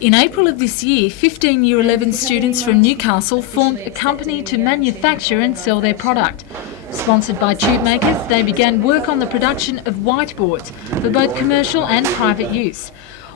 In April of this year, 15 Year 11 students from Newcastle formed a company to manufacture and sell their product. Sponsored by tube makers, they began work on the production of whiteboards for both commercial and private use.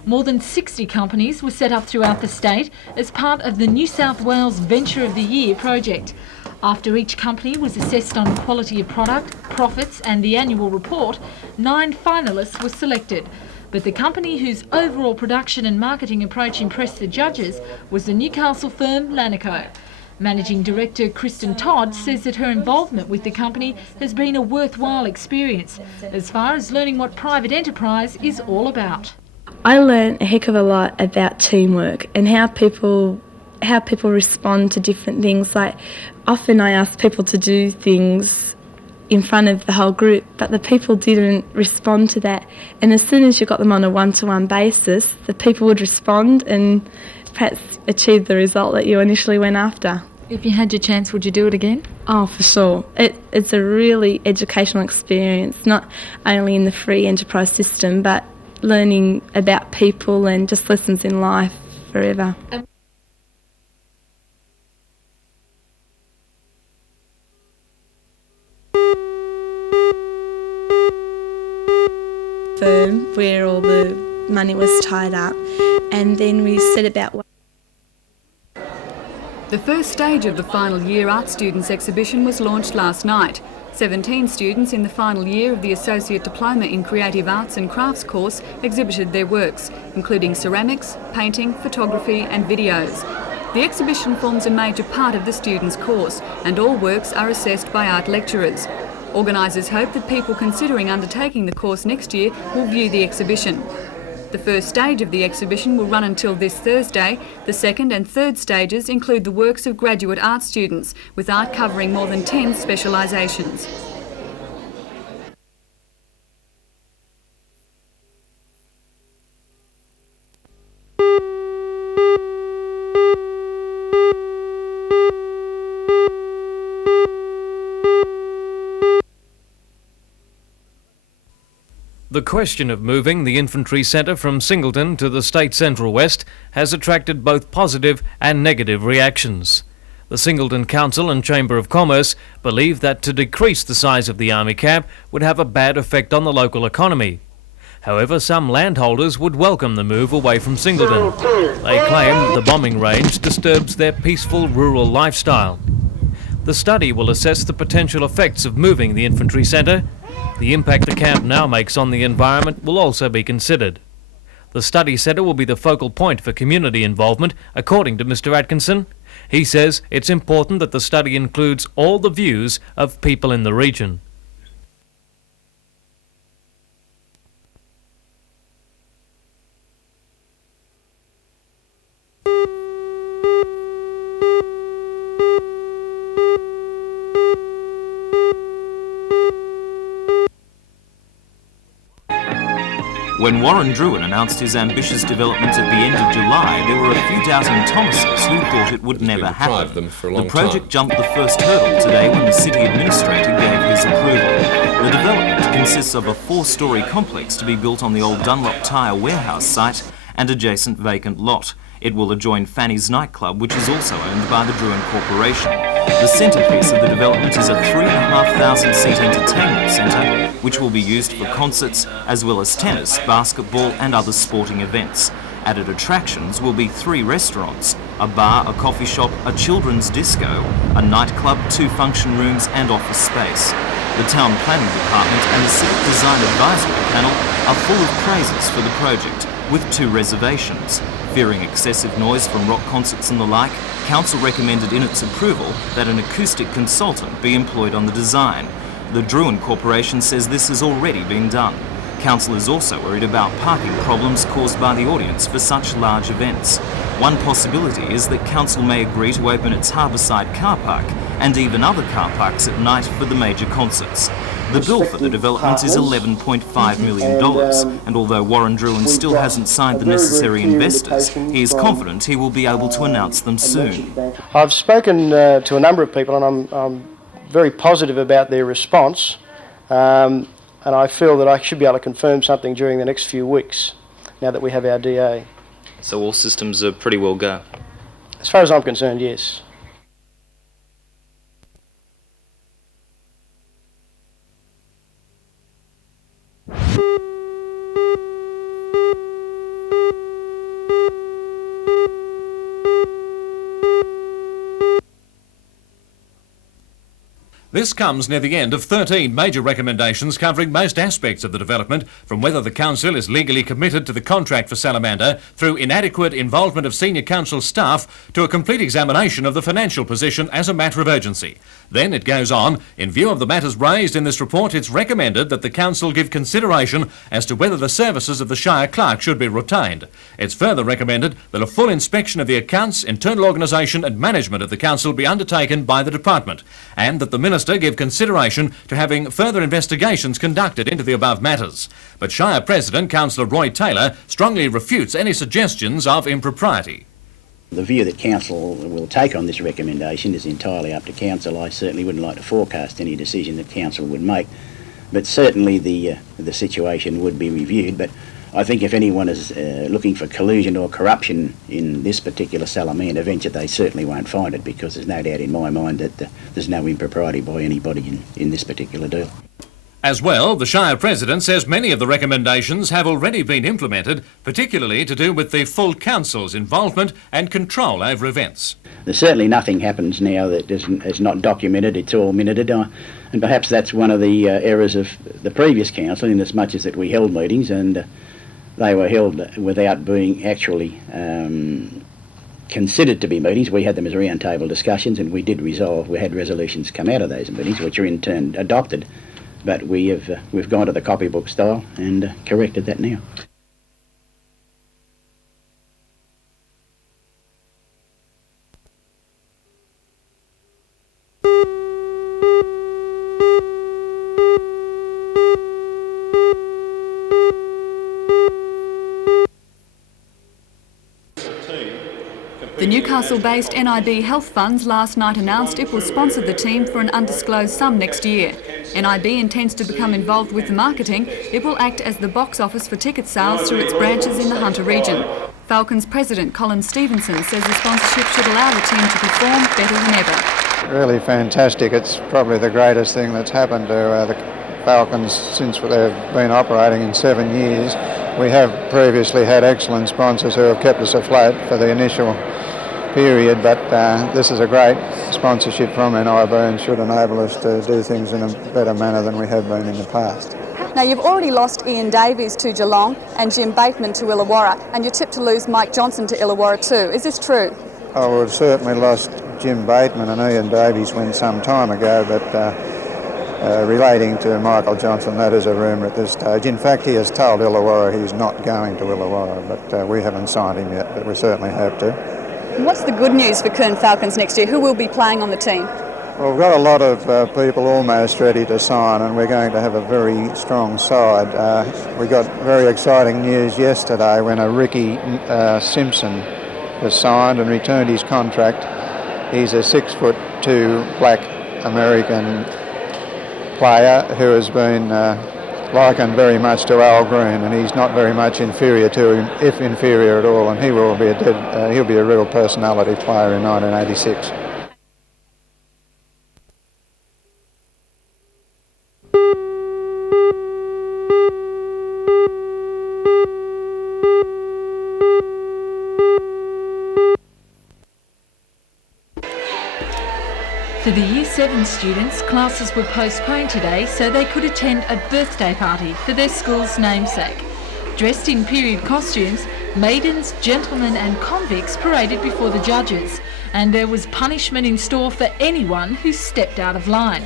More than 60 companies were set up throughout the state as part of the New South Wales Venture of the Year project. After each company was assessed on quality of product, profits and the annual report, 9 finalists were selected. But the company whose overall production and marketing approach impressed the judges was the Newcastle firm Lanico. Managing Director Kristen Todd says that her involvement with the company has been a worthwhile experience as far as learning what private enterprise is all about. I learned a heck of a lot about teamwork and how people respond to different things. Like, often I ask people to do things in front of the whole group, but the people didn't respond to that. And as soon as you got them on a one-to-one basis, the people would respond and perhaps achieve the result that you initially went after. If you had your chance, would you do it again? Oh, for sure. It's a really educational experience, not only in the free enterprise system, but learning about people and just lessons in life forever. Firm where all the money was tied up, and then we set about. The first stage of the final year art students exhibition was launched last night. 17 students in the final year of the Associate Diploma in Creative Arts and Crafts course exhibited their works, including ceramics, painting, photography and videos. The exhibition forms a major part of the students' course, and all works are assessed by art lecturers. Organisers hope that people considering undertaking the course next year will view the exhibition. The first stage of the exhibition will run until this Thursday. The second and third stages include the works of graduate art students, with art covering more than 10 specialisations. The question of moving the Infantry Centre from Singleton to the State Central West has attracted both positive and negative reactions. The Singleton Council and Chamber of Commerce believe that to decrease the size of the Army camp would have a bad effect on the local economy. However, some landholders would welcome the move away from Singleton. They claim the bombing range disturbs their peaceful rural lifestyle. The study will assess the potential effects of moving the Infantry Centre. The impact the camp now makes on the environment will also be considered. The study centre will be the focal point for community involvement, according to Mr Atkinson. He says it's important that the study includes all the views of people in the region. When Warren Druin announced his ambitious development at the end of July, there were a few doubting Thomases who thought it would never happen. The project jumped the first hurdle today when the city administrator gave his approval. The development consists of a 4-storey complex to be built on the old Dunlop Tyre warehouse site and adjacent vacant lot. It will adjoin Fanny's nightclub, which is also owned by the Druin Corporation. The centrepiece of the development is a 3,500-seat entertainment centre, which will be used for concerts as well as tennis, basketball and other sporting events. Added attractions will be 3 restaurants, a bar, a coffee shop, a children's disco, a nightclub, 2 function rooms and office space. The Town Planning Department and the Civic Design Advisory Panel are full of praises for the project, with 2 reservations. Fearing excessive noise from rock concerts and the like, Council recommended in its approval that an acoustic consultant be employed on the design. The Druin Corporation says this has already been done. Council is also worried about parking problems caused by the audience for such large events. One possibility is that Council may agree to open its Harbourside car park and even other car parks at night for the major concerts. The bill for the development is $11.5 million, and although Warren Druin still hasn't signed the necessary investors, he is confident he will be able to announce them soon. I've spoken to a number of people and I'm very positive about their response, and I feel that I should be able to confirm something during the next few weeks, now that we have our DA. So all systems are pretty well go? As far as I'm concerned, yes. This comes near the end of 13 major recommendations covering most aspects of the development, from whether the council is legally committed to the contract for Salamander, through inadequate involvement of senior council staff, to a complete examination of the financial position as a matter of urgency. Then it goes on, in view of the matters raised in this report, it's recommended that the council give consideration as to whether the services of the Shire Clerk should be retained. It's further recommended that a full inspection of the accounts, internal organisation and management of the council be undertaken by the department, and that the Minister give consideration to having further investigations conducted into the above matters. But Shire President Councillor Roy Taylor strongly refutes any suggestions of impropriety. The view that Council will take on this recommendation is entirely up to Council. I certainly wouldn't like to forecast any decision that Council would make, but certainly the situation would be reviewed. But I think if anyone is looking for collusion or corruption in this particular Salamander venture, they certainly won't find it, because there's no doubt in my mind that there's no impropriety by anybody in this particular deal. As well, the Shire President says many of the recommendations have already been implemented, particularly to do with the full Council's involvement and control over events. There's certainly nothing happens now that is not documented. It's all minuted. And perhaps that's one of the errors of the previous Council, in as much as that we held meetings and they were held without being actually considered to be meetings. We had them as round table discussions, and we had resolutions come out of those meetings, which are in turn adopted. But we've gone to the copybook style and corrected that now. The Newcastle-based NIB Health Funds last night announced it will sponsor the team for an undisclosed sum next year. NIB intends to become involved with the marketing. It will act as the box office for ticket sales through its branches in the Hunter region. Falcons president Colin Stevenson says the sponsorship should allow the team to perform better than ever. Really fantastic. It's probably the greatest thing that's happened to the Falcons since they've been operating in 7 years. We have previously had excellent sponsors who have kept us afloat for the initial period, but this is a great sponsorship from NIB and should enable us to do things in a better manner than we have been in the past. Now, you've already lost Ian Davies to Geelong and Jim Bateman to Illawarra, and you're tipped to lose Mike Johnson to Illawarra too. Is this true? Oh, we've certainly lost Jim Bateman, and Ian Davies went some time ago, but relating to Michael Johnson, that is a rumour at this stage. In fact, he has told Illawarra he's not going to Illawarra, but we haven't signed him yet, but we certainly hope to. What's the good news for Kern Falcons next year? Who will be playing on the team? Well, we've got a lot of people almost ready to sign, and we're going to have a very strong side. We got very exciting news yesterday when a Ricky Simpson has signed and returned his contract. He's a 6'2" black American player who has been likened very much to Al Green, and he's not very much inferior to him, if inferior at all, and he will be he'll be a real personality player in 1986. For the Year 7 students, classes were postponed today so they could attend a birthday party for their school's namesake. Dressed in period costumes, maidens, gentlemen and convicts paraded before the judges, and there was punishment in store for anyone who stepped out of line.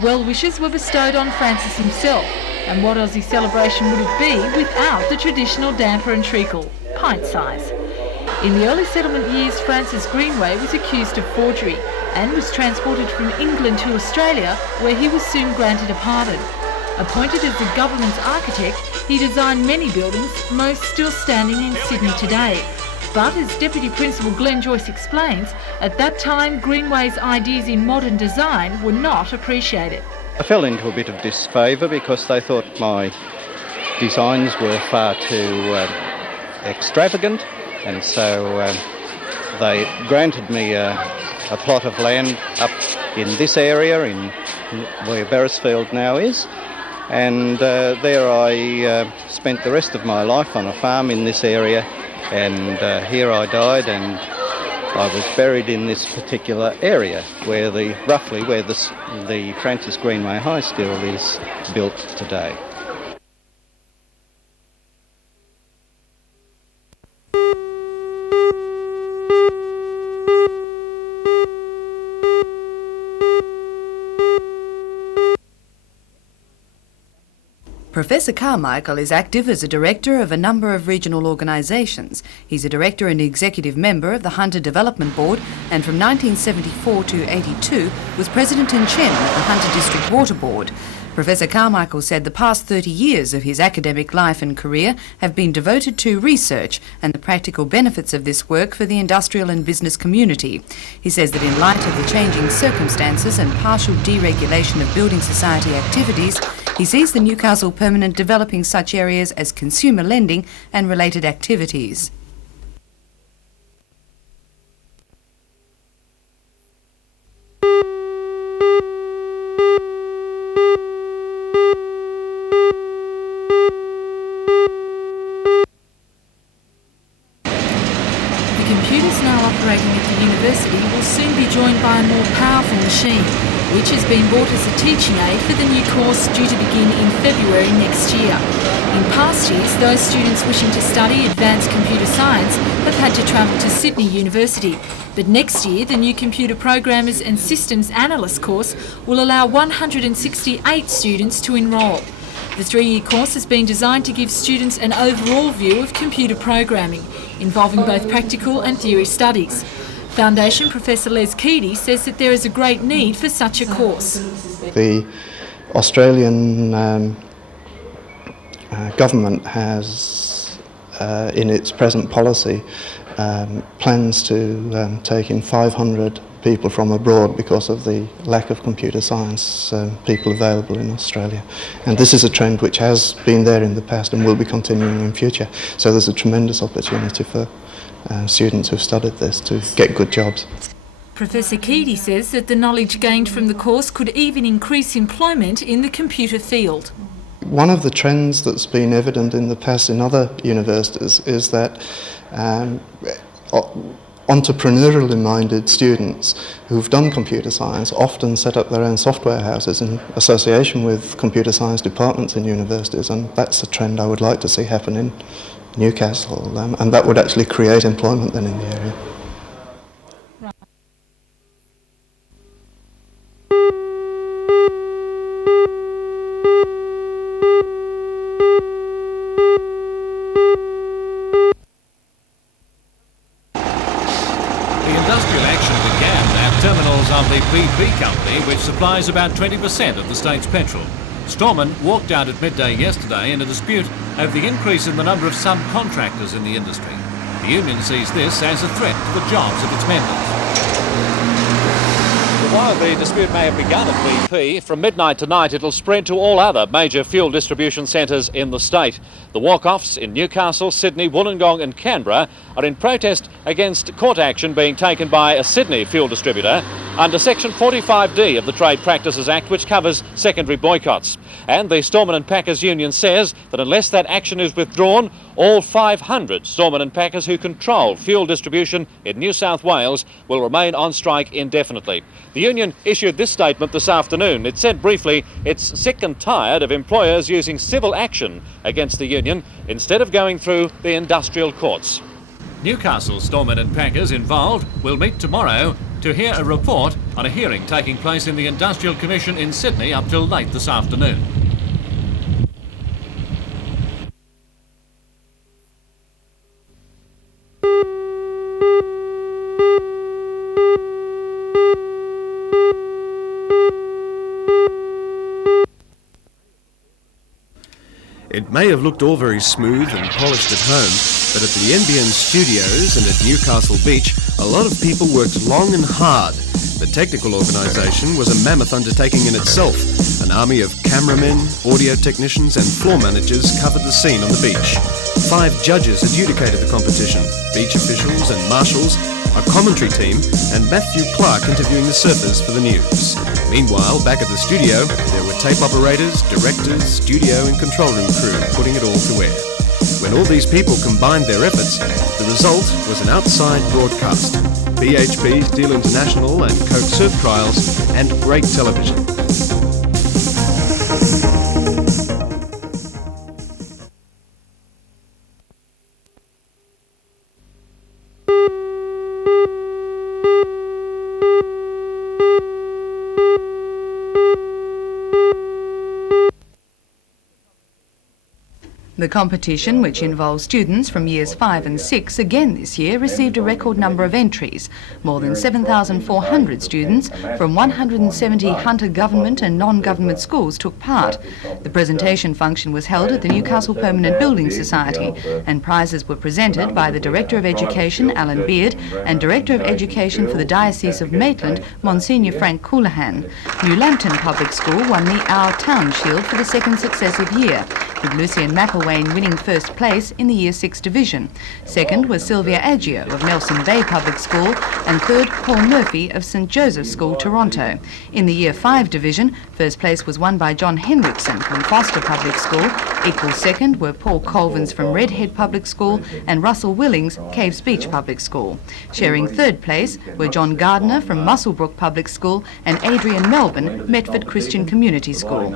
Well wishes were bestowed on Francis himself, and what Aussie celebration would it be without the traditional damper and treacle, pint size? In the early settlement years, Francis Greenway was accused of forgery and was transported from England to Australia, where he was soon granted a pardon. Appointed as the government's architect, he designed many buildings, most still standing in Sydney today. But as Deputy Principal Glenn Joyce explains, at that time Greenway's ideas in modern design were not appreciated. I fell into a bit of disfavour because they thought my designs were far too extravagant And so they granted me a plot of land up in this area, in where Beresfield now is. And there I spent the rest of my life on a farm in this area, and here I died, and I was buried in this particular area where roughly where the Francis Greenway High School is built today. Professor Carmichael is active as a director of a number of regional organisations. He's a director and executive member of the Hunter Development Board, and from 1974 to 82 was president and chairman of the Hunter District Water Board. Professor Carmichael said the past 30 years of his academic life and career have been devoted to research and the practical benefits of this work for the industrial and business community. He says that in light of the changing circumstances and partial deregulation of building society activities, he sees the Newcastle Permanent developing such areas as consumer lending and related activities. Operating at the university will soon be joined by a more powerful machine, which has been bought as a teaching aid for the new course due to begin in February next year. In past years, those students wishing to study advanced computer science have had to travel to Sydney University. But next year, the new Computer Programmers and Systems Analyst course will allow 168 students to enrol. The 3-year course has been designed to give students an overall view of computer programming, involving both practical and theory studies. Foundation Professor Les Keady says that there is a great need for such a course. The Australian government has, in its present policy, plans to take in 500 people from abroad because of the lack of computer science people available in Australia. And this is a trend which has been there in the past and will be continuing in future. So there's a tremendous opportunity for students who've studied this to get good jobs. Professor Keady says that the knowledge gained from the course could even increase employment in the computer field. One of the trends that's been evident in the past in other universities is that entrepreneurially minded students who've done computer science often set up their own software houses in association with computer science departments in universities, and that's a trend I would like to see happen in Newcastle, and that would actually create employment then in the area. Terminals of the BP company, which supplies about 20% of the state's petrol. Storemen walked out at midday yesterday in a dispute over the increase in the number of subcontractors in the industry. The union sees this as a threat to the jobs of its members. While the dispute may have begun at BP, from midnight tonight it'll spread to all other major fuel distribution centres in the state. The walk-offs in Newcastle, Sydney, Wollongong and Canberra are in protest against court action being taken by a Sydney fuel distributor under Section 45D of the Trade Practices Act, which covers secondary boycotts. And the Storemen and Packers Union says that unless that action is withdrawn, all 500 storemen and packers who control fuel distribution in New South Wales will remain on strike indefinitely. The union issued this statement this afternoon. It said briefly it's sick and tired of employers using civil action against the union instead of going through the industrial courts. Newcastle storemen and packers involved will meet tomorrow to hear a report on a hearing taking place in the Industrial Commission in Sydney up till late this afternoon. It may have looked all very smooth and polished at home, but at the NBN studios and at Newcastle Beach, a lot of people worked long and hard The technical organisation was a mammoth undertaking in itself. An army of cameramen, audio technicians and floor managers covered the scene on the beach. 5 judges adjudicated the competition, beach officials and marshals, a commentary team and Matthew Clark interviewing the surfers for the news. Meanwhile, back at the studio, there were tape operators, directors, studio and control room crew putting it all to air. When all these people combined their efforts, the result was an outside broadcast. BHP, Steel International and Coke Surf Trials, and great television. The competition, which involves students from years 5 and 6, again this year received a record number of entries. More than 7,400 students from 170 Hunter government and non-government schools took part. The presentation function was held at the Newcastle Permanent Building Society, and prizes were presented by the Director of Education, Alan Beard, and Director of Education for the Diocese of Maitland, Monsignor Frank Coulahan. New Lambton Public School won the Our Town Shield for the 2nd successive year, with Lucian McElwain winning first place in the Year 6 division. Second was Sylvia Aggio of Nelson Bay Public School, and third Paul Murphy of St Joseph's School, Toronto. In the Year 5 division, first place was won by John Henriksen from Foster Public School. Equal second were Paul Colvins from Redhead Public School and Russell Willings, Caves Beach Public School. Sharing third place were John Gardner from Muswellbrook Public School and Adrian Melbourne, Metford Christian Community School.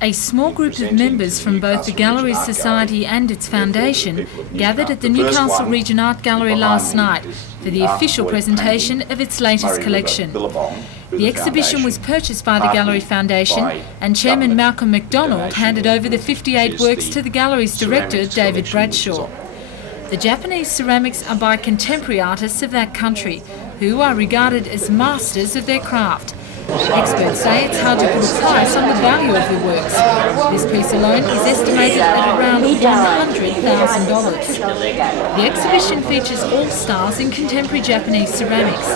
A small group of members from both the Gallery Society and its foundation gathered at the Newcastle Region Art Gallery last night for the official presentation of its latest collection. The exhibition was purchased by the Gallery Foundation, and Chairman Malcolm MacDonald handed over the 58 works to the gallery's director, David Bradshaw. The Japanese ceramics are by contemporary artists of that country, who are regarded as masters of their craft. Experts say it's hard to put a price on the value of the works. This piece alone is estimated at around $100,000. The exhibition features all styles in contemporary Japanese ceramics,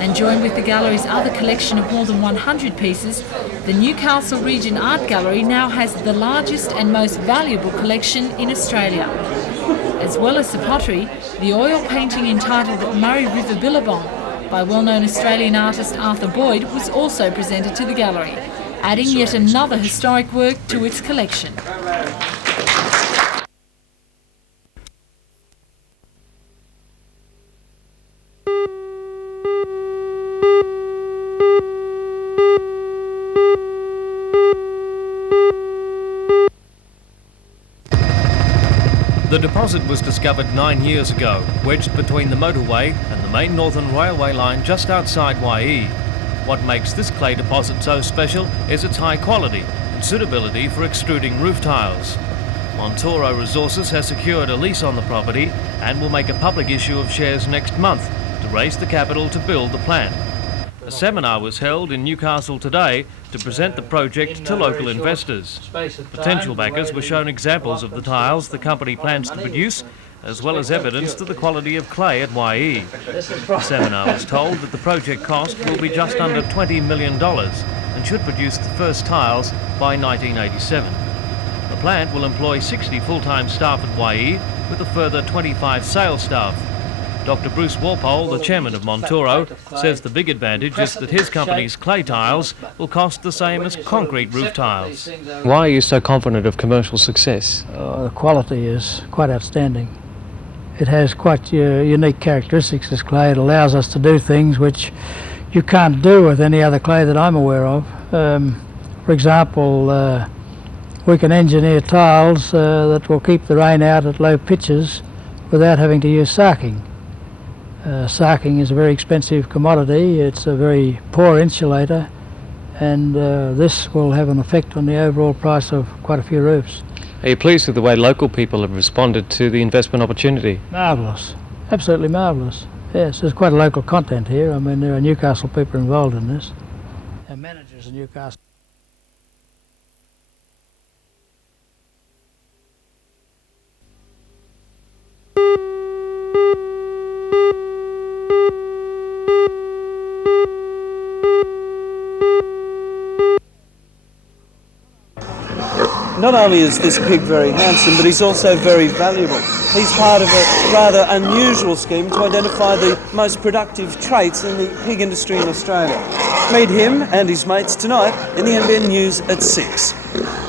and joined with the gallery's other collection of more than 100 pieces, the Newcastle Region Art Gallery now has the largest and most valuable collection in Australia. As well as the pottery, the oil painting entitled Murray River Billabong by well-known Australian artist Arthur Boyd was also presented to the gallery, adding yet another historic work to its collection. The deposit was discovered 9 years ago, wedged between the motorway and the main Northern Railway line just outside YE. What makes this clay deposit so special is its high quality and suitability for extruding roof tiles. Montoro Resources has secured a lease on the property and will make a public issue of shares next month to raise the capital to build the plant. A seminar was held in Newcastle today to present the project to local investors. Potential backers were shown examples of the tiles the company plans to produce, as well as evidence to the quality of clay at YE. The seminar was told that the project cost will be just under $20 million and should produce the first tiles by 1987. The plant will employ 60 full-time staff at YE with a further 25 sales staff. Dr. Bruce Walpole, the chairman of Montoro, says the big advantage is that his company's clay tiles will cost the same as concrete roof tiles. Why are you so confident of commercial success? The quality is quite outstanding. It has quite unique characteristics, this clay. It allows us to do things which you can't do with any other clay that I'm aware of. For example, we can engineer tiles that will keep the rain out at low pitches without having to use sarking. Sarking is a very expensive commodity. It's a very poor insulator, and this will have an effect on the overall price of quite a few roofs. Are you pleased with the way local people have responded to the investment opportunity? Marvellous, absolutely marvellous. Yes, there's quite a local content here. I mean, there are Newcastle people involved in this. And managers in Newcastle. Not only is this pig very handsome, but he's also very valuable. He's part of a rather unusual scheme to identify the most productive traits in the pig industry in Australia. Meet him and his mates tonight in the NBN News at 6.